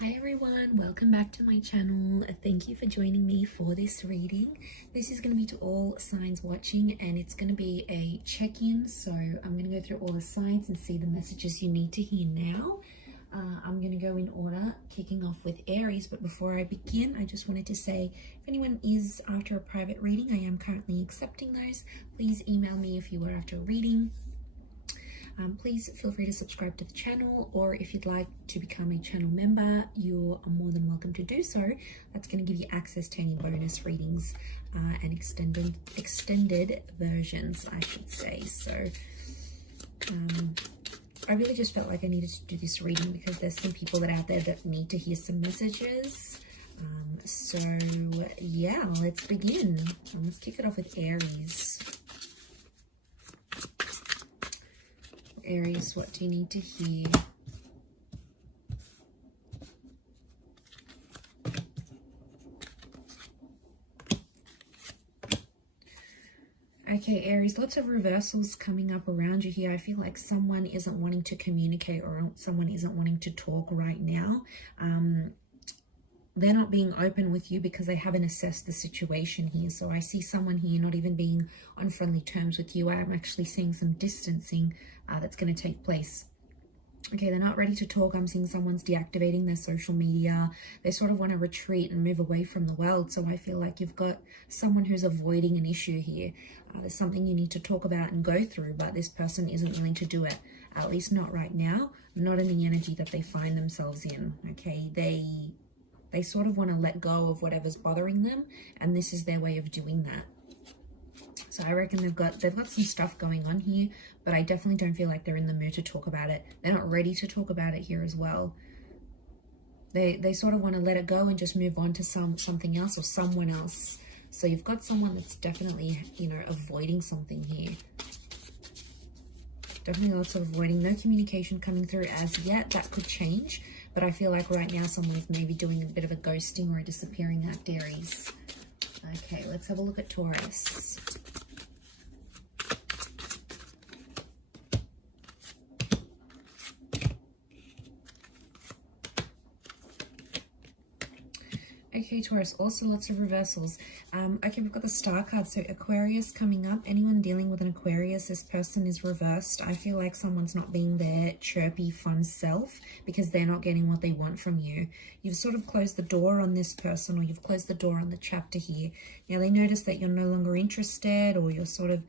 Hi everyone, welcome back to my channel. Thank you for joining me for this reading. This is going to be to all signs watching, and it's going to be a check-in. So I'm going to go through all the signs and see the messages you need to hear now. I'm going to go in order, kicking off with Aries. But before I begin, I just wanted to say, if anyone is after a private reading, I am currently accepting those. Please email me if you are after a reading. Please feel free to subscribe to the channel, or if you'd like to become a channel member, you are more than welcome to do so. That's going to give you access to any bonus readings and extended versions, I should say. So I really just felt like I needed to do this reading because there's some people that are out there that need to hear some messages. So yeah, let's begin. Let's kick it off with Aries. Aries, what do you need to hear? Okay, Aries, lots of reversals coming up around you here. I feel like someone isn't wanting to communicate, or someone isn't wanting to talk right now. They're not being open with you because they haven't assessed the situation here. So I see someone here not even being on friendly terms with you. I'm actually seeing some distancing that's going to take place. Okay, they're not ready to talk. I'm seeing someone's deactivating their social media. They sort of want to retreat and move away from the world. So I feel like you've got someone who's avoiding an issue here. There's something you need to talk about and go through, but this person isn't willing to do it, at least not right now, not in the energy that they find themselves in. Okay, they sort of want to let go of whatever's bothering them, and this is their way of doing that. So I reckon they've got some stuff going on here, but I definitely don't feel like they're in the mood to talk about it. They're not ready to talk about it here as well. They sort of want to let it go and just move on to something else or someone else. So you've got someone that's definitely, avoiding something here. Definitely lots of avoiding. No communication coming through as yet. That could change. But I feel like right now someone's maybe doing a bit of a ghosting or a disappearing act, Aries. Okay, let's have a look at Taurus. Okay, Taurus, also lots of reversals. Okay, we've got the Star card, so Aquarius coming up. Anyone dealing with an Aquarius, this person is reversed. I feel like someone's not being their chirpy, fun self because they're not getting what they want from you. You've sort of closed the door on this person, or you've closed the door on the chapter here. Now, they notice that you're no longer interested, or you're sort of,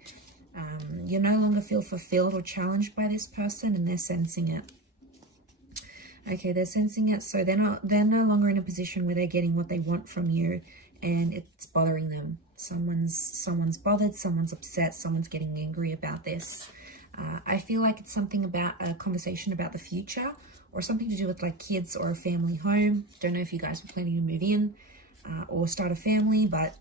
you no longer feel fulfilled or challenged by this person, and they're sensing it. Okay, they're sensing it, so they're no longer in a position where they're getting what they want from you, and it's bothering them. Someone's bothered, someone's upset, someone's getting angry about this. I feel like it's something about a conversation about the future, or something to do with like kids or a family home. Don't know if you guys were planning to move in or start a family, but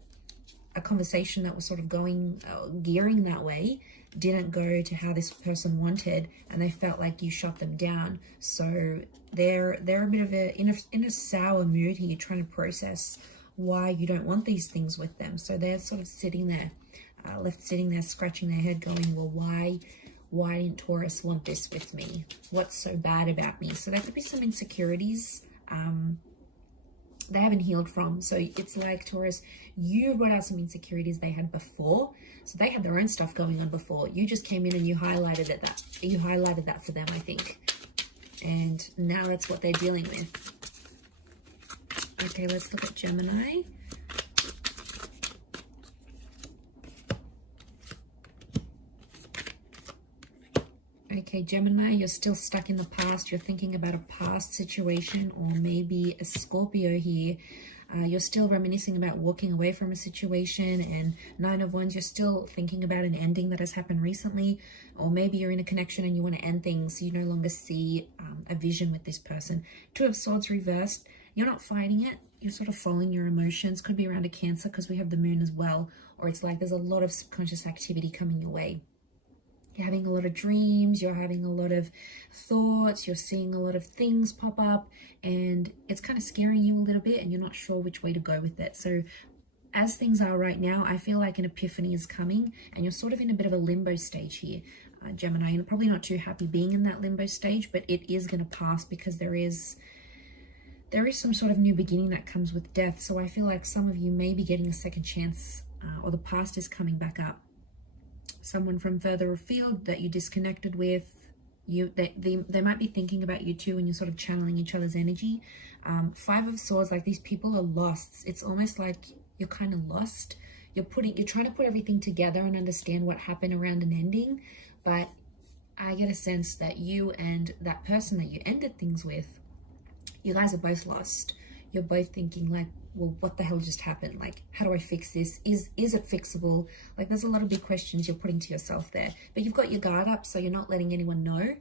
a conversation that was sort of gearing that way didn't go to how this person wanted, and they felt like you shut them down. So they're a bit of in a sour mood here, trying to process why you don't want these things with them. So they're sort of sitting there, left sitting there, scratching their head, going, well, why didn't Taurus want this with me? What's so bad about me? So there could be some insecurities they haven't healed from. So it's like, Taurus, you brought out some insecurities they had before. So they had their own stuff going on before. You just came in and you highlighted that for them, I think. And now that's what they're dealing with. Okay, let's look at Gemini. Okay, Gemini, you're still stuck in the past. You're thinking about a past situation, or maybe a Scorpio here. You're still reminiscing about walking away from a situation, and 9 of Wands, you're still thinking about an ending that has happened recently, or maybe you're in a connection and you want to end things. So you no longer see a vision with this person. 2 of Swords reversed. You're not fighting it. You're sort of following your emotions. Could be around a Cancer because we have the moon as well, or it's like there's a lot of subconscious activity coming your way. You're having a lot of dreams, you're having a lot of thoughts, you're seeing a lot of things pop up, and it's kind of scaring you a little bit, and you're not sure which way to go with it. So as things are right now, I feel like an epiphany is coming, and you're sort of in a bit of a limbo stage here. Gemini, and probably not too happy being in that limbo stage, but it is going to pass because there is there is some sort of new beginning that comes with death. So I feel like some of you may be getting a second chance, or the past is coming back up. Someone from further afield that you disconnected with, they might be thinking about you too, and you're sort of channeling each other's energy. 5 of Swords, like these people are lost. It's almost like you're kind of lost. You're trying to put everything together and understand what happened around an ending, but I get a sense that you and that person that you ended things with, you guys are both lost. You're both thinking like, well, what the hell just happened? Like, how do I fix this? Is it fixable? Like, there's a lot of big questions you're putting to yourself there, but you've got your guard up, so you're not letting anyone know.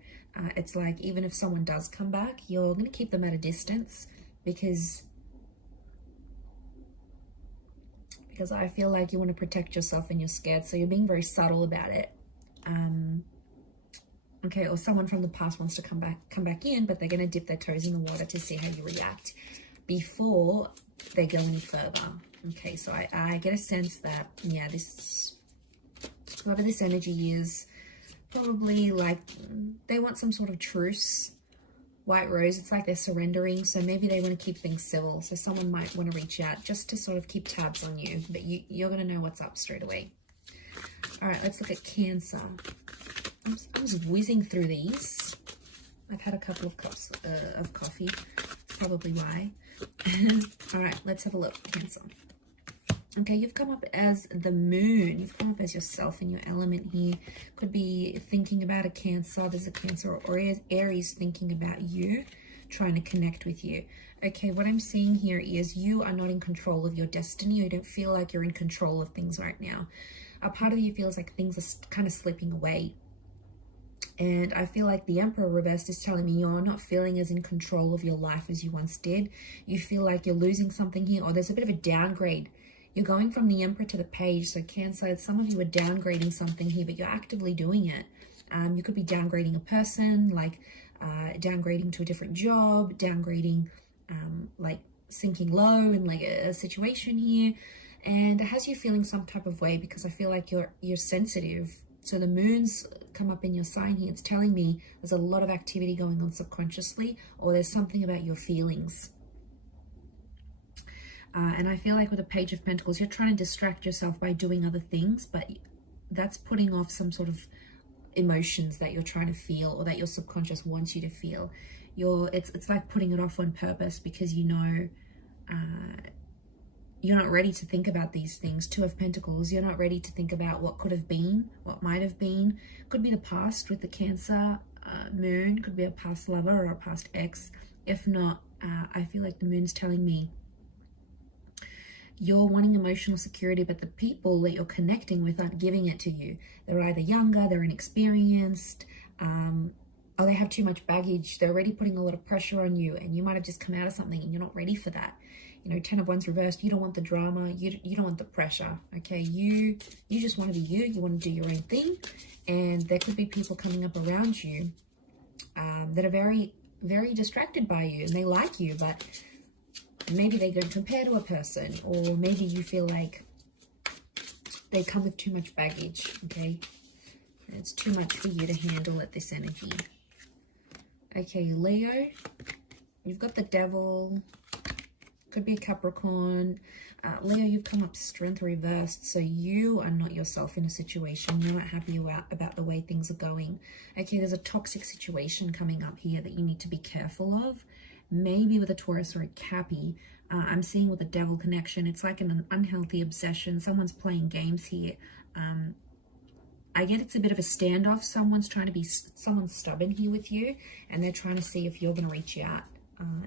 It's like, even if someone does come back, you're going to keep them at a distance, because I feel like you want to protect yourself and you're scared, so you're being very subtle about it. Okay, or someone from the past wants to come back in, but they're going to dip their toes in the water to see how you react before they go any further. Okay, so I get a sense that, yeah, whoever this energy is, probably like they want some sort of truce. White Rose, it's like they're surrendering, so maybe they want to keep things civil. So someone might want to reach out just to sort of keep tabs on you, but you're going to know what's up straight away. All right, let's look at Cancer. I'm just whizzing through these. I've had a couple of cups of coffee. That's probably why. All right, let's have a look. Cancer. Okay, you've come up as the Moon. You've come up as yourself in your element here. Could be thinking about a Cancer. There's a Cancer or Aries thinking about you, trying to connect with you. Okay, what I'm seeing here is you are not in control of your destiny. You don't feel like you're in control of things right now. A part of you feels like things are kind of slipping away. And I feel like the Emperor reversed is telling me you're not feeling as in control of your life as you once did. You feel like you're losing something here, or there's a bit of a downgrade. You're going from the Emperor to the Page. So Cancer, some of you are downgrading something here, but you're actively doing it. You could be downgrading a person, like downgrading to a different job, downgrading, like sinking low in like a situation here. And it has you feeling some type of way, because I feel like you're sensitive. So the Moon's come up in your sign here. It's telling me there's a lot of activity going on subconsciously, or there's something about your feelings. And I feel like with the Page of Pentacles, you're trying to distract yourself by doing other things, but that's putting off some sort of emotions that you're trying to feel, or that your subconscious wants you to feel. It's like putting it off on purpose, because you know you're not ready to think about these things. 2 of Pentacles, you're not ready to think about what could have been, what might have been. Could be the past with the Cancer Moon, could be a past lover or a past ex. If not, I feel like the Moon's telling me you're wanting emotional security, but the people that you're connecting with aren't giving it to you. They're either younger, they're inexperienced, or they have too much baggage. They're already putting a lot of pressure on you, and you might have just come out of something and you're not ready for that. You know, 10 of Wands reversed, you don't want the drama, you don't want the pressure, okay? You just want to be you want to do your own thing, and there could be people coming up around you that are very, very distracted by you, and they like you, but maybe they don't compare to a person, or maybe you feel like they come with too much baggage, okay? It's too much for you to handle at this energy. Okay, Leo, you've got the Devil. Could be a Capricorn. Leo, you've come up Strength reversed, so you are not yourself in a situation. You're not happy about the way things are going. Okay, there's a toxic situation coming up here that you need to be careful of. Maybe with a Taurus or a Cappy. I'm seeing with the Devil connection, it's like an unhealthy obsession. Someone's playing games here. I get it's a bit of a standoff. Someone's stubborn here with you, and they're trying to see if you're going to reach out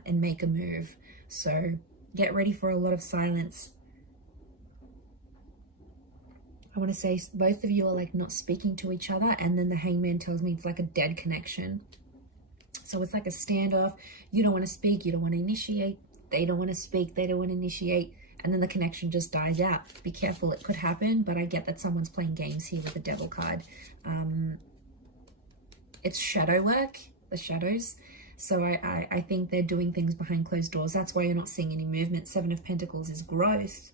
and make a move. So get ready for a lot of silence. I want to say both of you are like not speaking to each other, and then the Hangman tells me it's like a dead connection. So it's like a standoff. You don't want to speak, you don't want to initiate. They don't want to speak, they don't want to initiate. And then the connection just dies out. Be careful, it could happen, but I get that someone's playing games here with the Devil card. It's shadow work, the shadows. So I think they're doing things behind closed doors. That's why you're not seeing any movement. 7 of Pentacles is growth,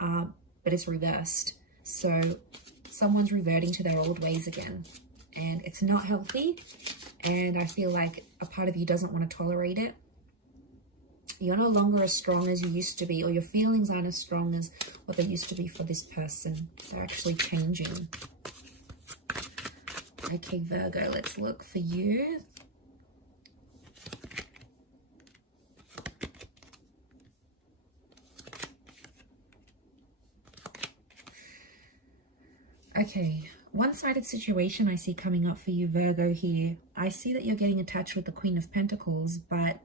but it's reversed. So someone's reverting to their old ways again. And it's not healthy. And I feel like a part of you doesn't want to tolerate it. You're no longer as strong as you used to be, or your feelings aren't as strong as what they used to be for this person. They're actually changing. Okay, Virgo, let's look for you. Okay, one-sided situation I see coming up for you, Virgo, here. I see that you're getting attached with the Queen of Pentacles, but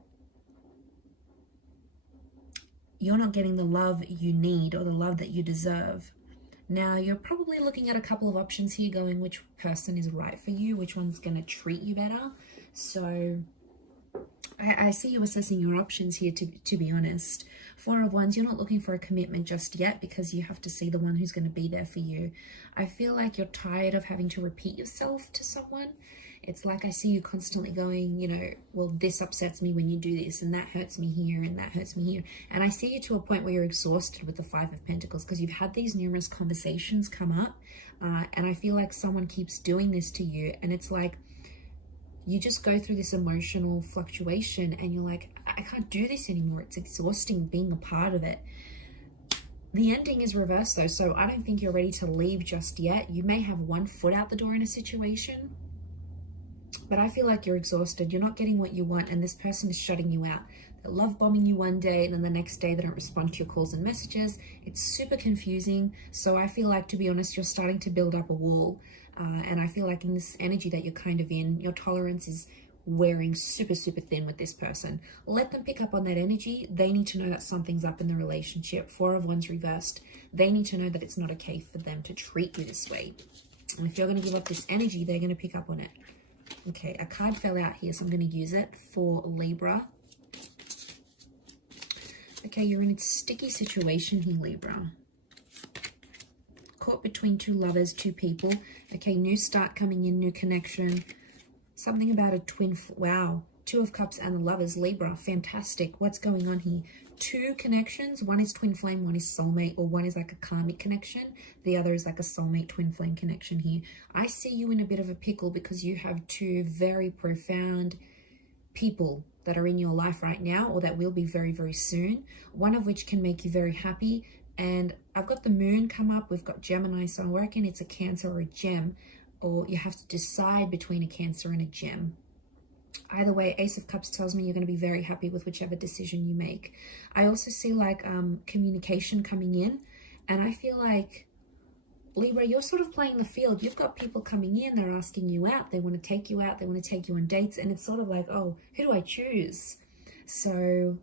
you're not getting the love you need or the love that you deserve. Now, you're probably looking at a couple of options here, going which person is right for you, which one's going to treat you better. So I see you assessing your options here, to be honest. Four of Wands, you're not looking for a commitment just yet because you have to see the one who's going to be there for you. I feel like you're tired of having to repeat yourself to someone. It's like I see you constantly going, you know, well, this upsets me when you do this, and that hurts me here, and that hurts me here. And I see you to a point where you're exhausted with the Five of Pentacles because you've had these numerous conversations come up, and I feel like someone keeps doing this to you, and it's like you just go through this emotional fluctuation and you're like, I can't do this anymore. It's exhausting being a part of it. The ending is reversed though, so I don't think you're ready to leave just yet. You may have one foot out the door in a situation, but I feel like you're exhausted. You're not getting what you want, and this person is shutting you out. They're love bombing you one day, and then the next day they don't respond to your calls and messages. It's super confusing. So I feel like, to be honest, you're starting to build up a wall. And I feel like in this energy that you're kind of in, your tolerance is wearing super, super thin with this person. Let them pick up on that energy. They need to know that something's up in the relationship. Four of Wands reversed. They need to know that it's not okay for them to treat you this way. And if you're going to give up this energy, they're going to pick up on it. Okay, a card fell out here, so I'm going to use it for Libra. Okay, you're in a sticky situation here, Libra. Caught between two lovers, two people. Okay, new start coming in, new connection. Something about a twin. Wow, Two of Cups and the Lovers, Libra. Fantastic. What's going on here? Two connections. One is twin flame, one is soulmate, or one is like a karmic connection. The other is like a soulmate twin flame connection here. I see you in a bit of a pickle because you have two very profound people that are in your life right now, or that will be very, very soon. One of which can make you very happy. And I've got the moon come up. We've got Gemini, so I reckon it's a Cancer or a Gem, or you have to decide between a Cancer and a Gem. Either way, Ace of Cups tells me you're going to be very happy with whichever decision you make. I also see like communication coming in, and I feel like, Libra, you're sort of playing the field. You've got people coming in, they're asking you out, they want to take you out, they want to take you on dates, and it's sort of like, oh, who do I choose? So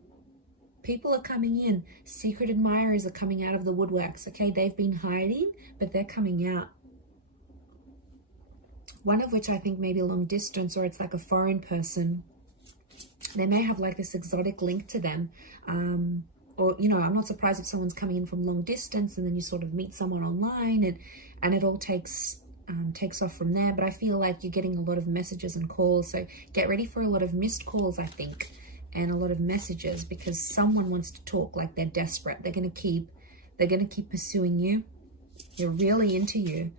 people are coming in. Secret admirers are coming out of the woodworks. Okay, they've been hiding, but they're coming out. One of which I think may be long distance, or it's like a foreign person. They may have like this exotic link to them. Or, you know, I'm not surprised if someone's coming in from long distance and then you sort of meet someone online and it all takes off from there. But I feel like you're getting a lot of messages and calls. So get ready for a lot of missed calls, I think, and a lot of messages, because someone wants to talk, like they're desperate. They're going to keep pursuing you. They're really into you.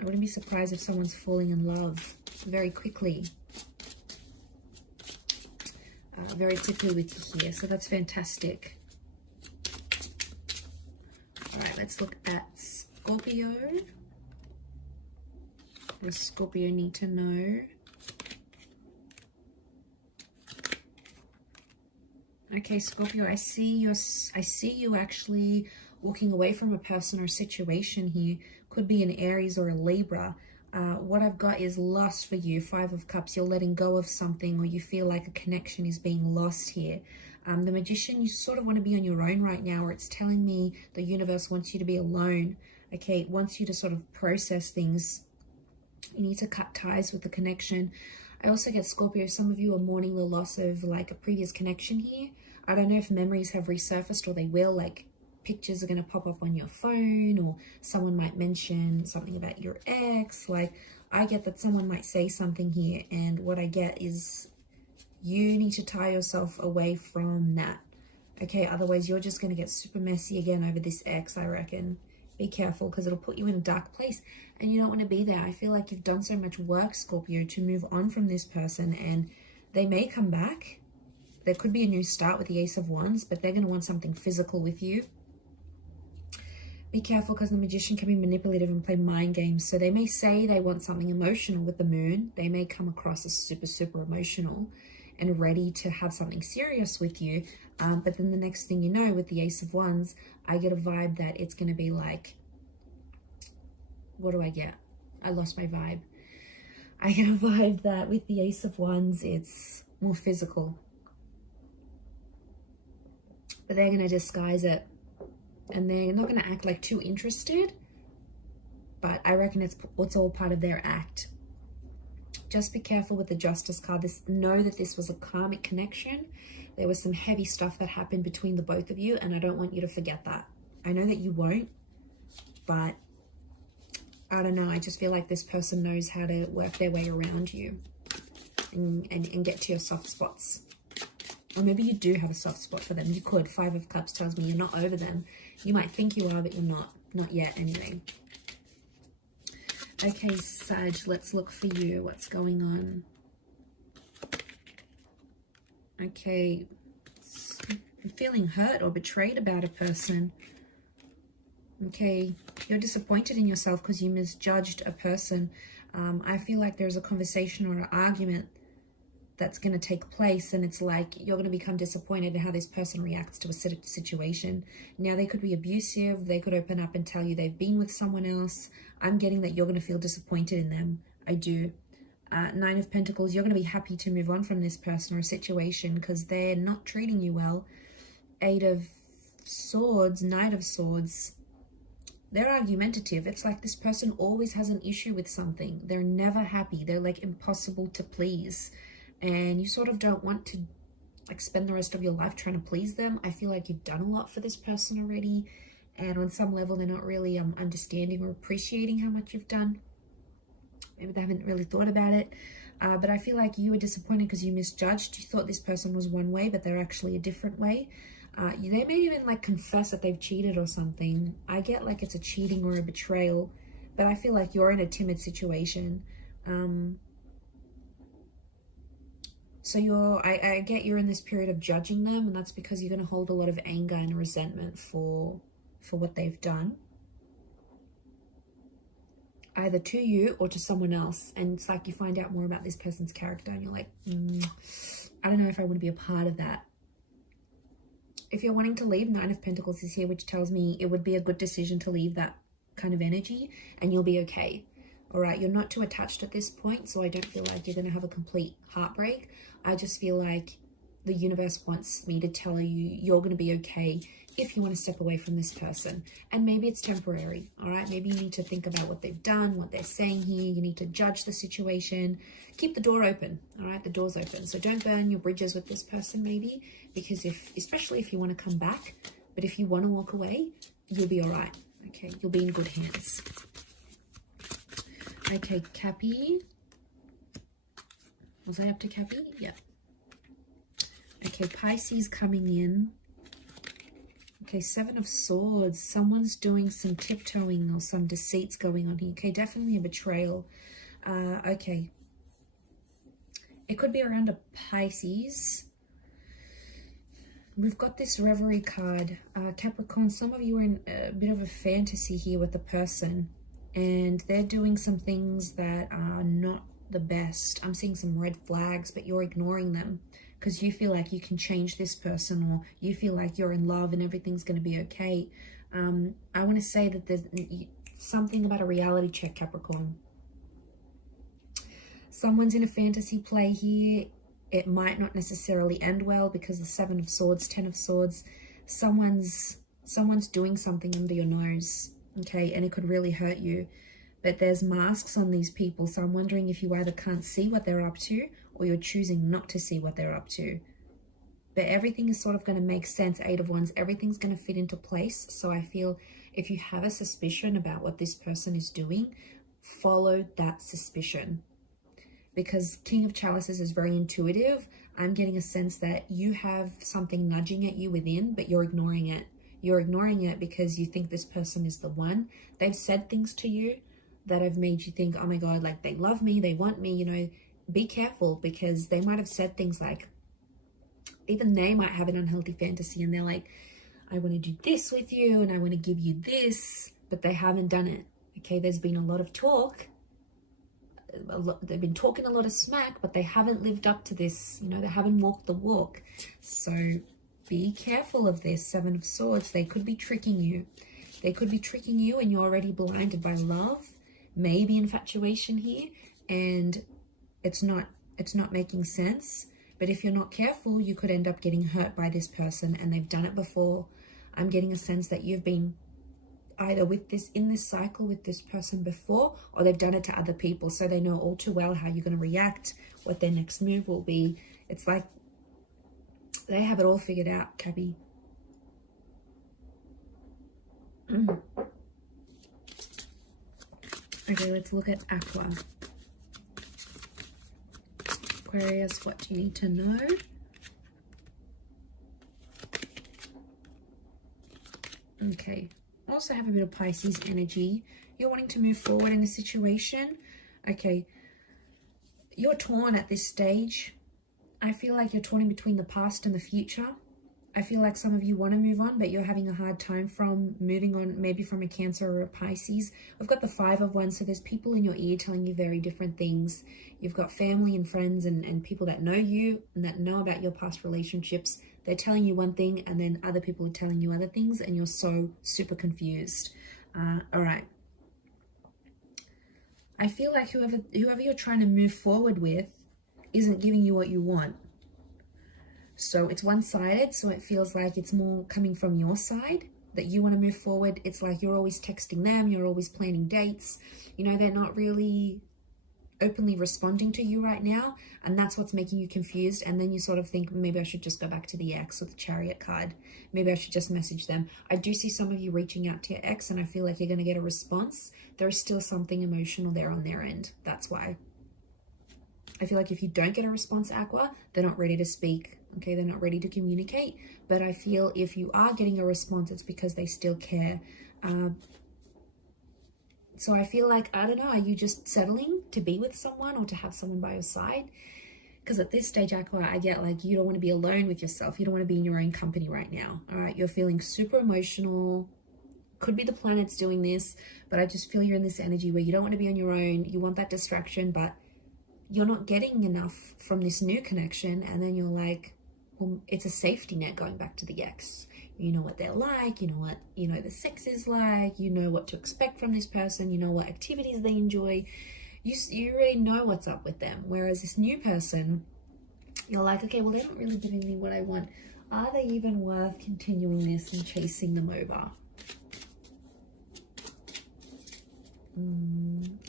I wouldn't be surprised if someone's falling in love very quickly. Very quickly with you here. So that's fantastic. All right, let's look at Scorpio. What does Scorpio need to know? Okay, Scorpio, I see you actually walking away from a person or situation here. Could be an Aries or a Libra. What I've got is lost for you. Five of Cups, you're letting go of something, or you feel like a connection is being lost here. The Magician, you sort of want to be on your own right now, or it's telling me the universe wants you to be alone. Okay, it wants you to sort of process things. You need to cut ties with the connection. I also get, Scorpio, some of you are mourning the loss of like a previous connection here. I don't know if memories have resurfaced, or they will, like pictures are going to pop up on your phone, or someone might mention something about your ex. Like, I get that someone might say something here, and what I get is you need to tie yourself away from that. Okay, otherwise you're just going to get super messy again over this ex, I reckon. Be careful, because it'll put you in a dark place and you don't want to be there. I feel like you've done so much work, Scorpio, to move on from this person, and they may come back. There could be a new start with the Ace of Wands, but they're going to want something physical with you. Be careful, because the Magician can be manipulative and play mind games. So they may say they want something emotional with the Moon. They may come across as super, super emotional and ready to have something serious with you. But then the next thing you know, with the Ace of Wands, I get a vibe that it's going to be like, what do I get? I lost my vibe. I get a vibe that with the Ace of Wands, it's more physical. But they're going to disguise it. And they're not going to act like too interested. But I reckon it's all part of their act. Just be careful with the Justice card. Know that this was a karmic connection. There was some heavy stuff that happened between the both of you. And I don't want you to forget that. I know that you won't. But I don't know. I just feel like this person knows how to work their way around you. And get to your soft spots. Or maybe you do have a soft spot for them. You could. 5 of Cups tells me you're not over them. You might think you are, but you're not. Not yet, anyway. Okay, Sag, let's look for you. What's going on? Okay. I'm feeling hurt or betrayed about a person. Okay. You're disappointed in yourself because you misjudged a person. I feel like there's a conversation or an argument that's going to take place, and it's like you're going to become disappointed in how this person reacts to a situation. Now, they could be abusive. They could open up and tell you they've been with someone else. I'm getting that you're going to feel disappointed in them. I do. 9 of Pentacles, you're going to be happy to move on from this person or a situation because they're not treating you well. 8 of Swords, Knight of Swords, they're argumentative. It's like this person always has an issue with something. They're never happy. They're like impossible to please. And you sort of don't want to like spend the rest of your life trying to please them. I feel like you've done a lot for this person already. And on some level, they're not really understanding or appreciating how much you've done. Maybe they haven't really thought about it. But I feel like you were disappointed because you misjudged. You thought this person was one way, but they're actually a different way. They may even like confess that they've cheated or something. I get like it's a cheating or a betrayal. But I feel like you're in a timid situation. So I get you're in this period of judging them, and that's because you're going to hold a lot of anger and resentment for what they've done. Either to you or to someone else. And it's like you find out more about this person's character and you're like, I don't know if I want to be a part of that. If you're wanting to leave, 9 of Pentacles is here, which tells me it would be a good decision to leave that kind of energy and you'll be okay. All right, you're not too attached at this point, so I don't feel like you're going to have a complete heartbreak. I just feel like the universe wants me to tell you you're going to be okay if you want to step away from this person. And maybe it's temporary, all right? Maybe you need to think about what they've done, what they're saying here. You need to judge the situation. Keep the door open, all right? The door's open. So don't burn your bridges with this person maybe, because especially if you want to come back, but if you want to walk away, you'll be all right, okay? You'll be in good hands. Okay, Cappy. Was I up to Cappy? Yeah. Okay, Pisces coming in. Okay, 7 of Swords. Someone's doing some tiptoeing or some deceits going on here. Okay, definitely a betrayal. Okay. It could be around a Pisces. We've got this Reverie card. Capricorn, some of you are in a bit of a fantasy here with the person. And they're doing some things that are not the best. I'm seeing some red flags, but you're ignoring them because you feel like you can change this person, or you feel like you're in love and everything's going to be okay. I want to say that there's something about a reality check, Capricorn. Someone's in a fantasy play here. It might not necessarily end well because the 7 of Swords, 10 of Swords, someone's doing something under your nose. Okay, and it could really hurt you. But there's masks on these people, so I'm wondering if you either can't see what they're up to or you're choosing not to see what they're up to. But everything is sort of going to make sense, 8 of Wands. Everything's going to fit into place. So I feel if you have a suspicion about what this person is doing, follow that suspicion. Because King of Chalices is very intuitive. I'm getting a sense that you have something nudging at you within, but you're ignoring it. You're ignoring it because you think this person is the one. They've said things to you that have made you think, oh my God, like they love me, they want me, you know. Be careful because they might have said things like, even they might have an unhealthy fantasy and they're like, I want to do this with you and I want to give you this, but they haven't done it. Okay, there's been a lot of talk. They've been talking a lot of smack, but they haven't lived up to this. You know, they haven't walked the walk. So be careful of this. Seven of Swords. They could be tricking you. They could be tricking you and you're already blinded by love, maybe infatuation here, and it's not making sense. But if you're not careful, you could end up getting hurt by this person, and they've done it before. I'm getting a sense that you've been either in this cycle with this person before, or they've done it to other people, so they know all too well how you're going to react, what their next move will be. It's like they have it all figured out, Cappy. Okay, let's look at Aqua. Aquarius, what do you need to know? Okay, also have a bit of Pisces energy. You're wanting to move forward in a situation. Okay, you're torn at this stage. I feel like you're torn in between the past and the future. I feel like some of you want to move on, but you're having a hard time from moving on, maybe from a Cancer or a Pisces. We've got the Five of Wands, so there's people in your ear telling you very different things. You've got family and friends and people that know you and that know about your past relationships. They're telling you one thing, and then other people are telling you other things, and you're so super confused. All right. I feel like whoever you're trying to move forward with isn't giving you what you want. So it's one-sided, so it feels like it's more coming from your side, that you want to move forward. It's like you're always texting them, you're always planning dates. You know, they're not really openly responding to you right now, and that's what's making you confused. And then you sort of think, maybe I should just go back to the ex with the Chariot card. Maybe I should just message them. I do see some of you reaching out to your ex, and I feel like you're going to get a response. There is still something emotional there on their end. That's why. I feel like if you don't get a response, Aqua, they're not ready to speak. Okay, they're not ready to communicate. But I feel if you are getting a response, it's because they still care. So I feel like, I don't know, are you just settling to be with someone or to have someone by your side? Because at this stage, Aqua, I get like you don't want to be alone with yourself. You don't want to be in your own company right now. All right, you're feeling super emotional. Could be the planets doing this, but I just feel you're in this energy where you don't want to be on your own. You want that distraction, but you're not getting enough from this new connection. And then you're like, well, it's a safety net going back to the ex. You know what they're like, you know what, the sex is like, you know what to expect from this person, you know what activities they enjoy. You already know what's up with them. Whereas this new person, you're like, okay, well, they're not really giving me what I want. Are they even worth continuing this and chasing them over?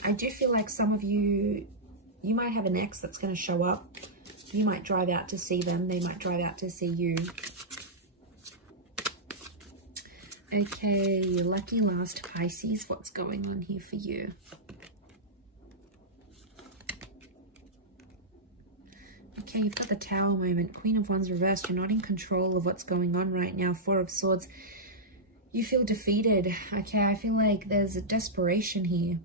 I do feel like some of you might have an ex that's going to show up. You might drive out to see them. They might drive out to see you. Okay, lucky last Pisces. What's going on here for you? Okay, you've got the Tower moment. Queen of Wands reversed. You're not in control of what's going on right now. Four of Swords. You feel defeated. Okay, I feel like there's a desperation here.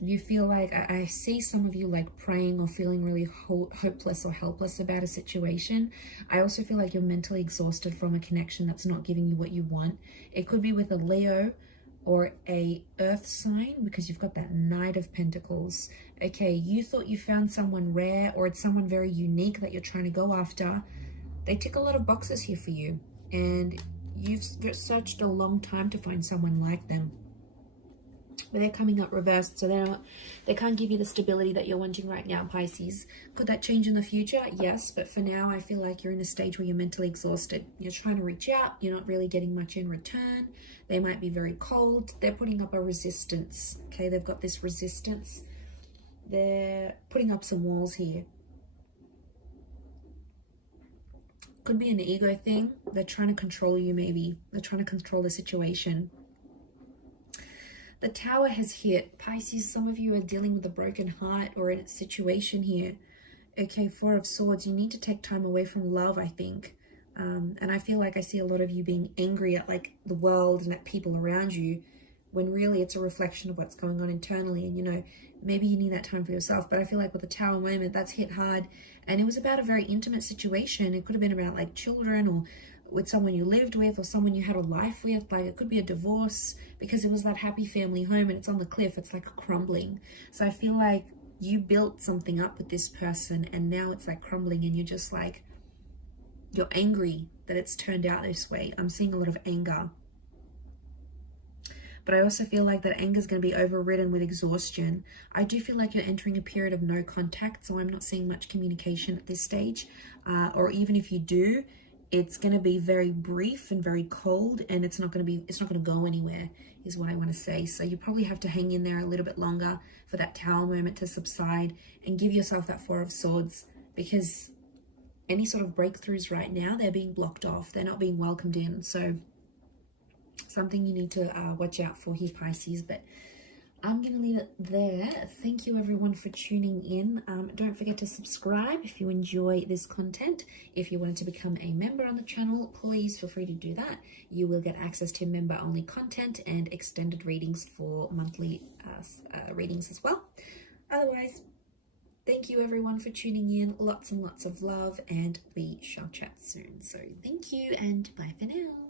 You feel like, I see some of you like praying or feeling really hopeless or helpless about a situation. I also feel like you're mentally exhausted from a connection that's not giving you what you want. It could be with a Leo or a Earth sign, because you've got that Knight of Pentacles. Okay, you thought you found someone rare, or it's someone very unique that you're trying to go after. They tick a lot of boxes here for you, and you've searched a long time to find someone like them. But they're coming up reversed, so they can't give you the stability that you're wanting right now, Pisces. Could that change in the future? Yes, but for now, I feel like you're in a stage where you're mentally exhausted. You're trying to reach out. You're not really getting much in return. They might be very cold. They're putting up a resistance. Okay, they've got this resistance. They're putting up some walls here. Could be an ego thing. They're trying to control you, maybe. They're trying to control the situation. The Tower has hit. Pisces, some of you are dealing with a broken heart or in a situation here. Okay, Four of Swords. You need to take time away from love, I think. And I feel like I see a lot of you being angry at like the world and at people around you. when really it's a reflection of what's going on internally. And, you know, maybe you need that time for yourself. But I feel like with the Tower moment, that's hit hard. And it was about a very intimate situation. It could have been about like children, or with someone you lived with, or someone you had a life with. Like, it could be a divorce, because it was that happy family home and it's on the cliff. It's like crumbling. So I feel like you built something up with this person, and now it's like crumbling, and you're just like, you're angry that it's turned out this way. I'm seeing a lot of anger. But I also feel like that anger is going to be overridden with exhaustion. I do feel like you're entering a period of no contact, so I'm not seeing much communication at this stage. Or even if you do, it's going to be very brief and very cold, and it's not going to go anywhere, is what I want to say. So you probably have to hang in there a little bit longer for that Tower moment to subside, and give yourself that Four of Swords, because any sort of breakthroughs right now, they're being blocked off. They're not being welcomed in. So something you need to watch out for here, Pisces. But I'm going to leave it there. Thank you everyone for tuning in. Don't forget to subscribe if you enjoy this content. If you wanted to become a member on the channel, please feel free to do that. You will get access to member-only content and extended readings for monthly readings as well. Otherwise, thank you everyone for tuning in. Lots and lots of love, and we shall chat soon. So thank you, and bye for now.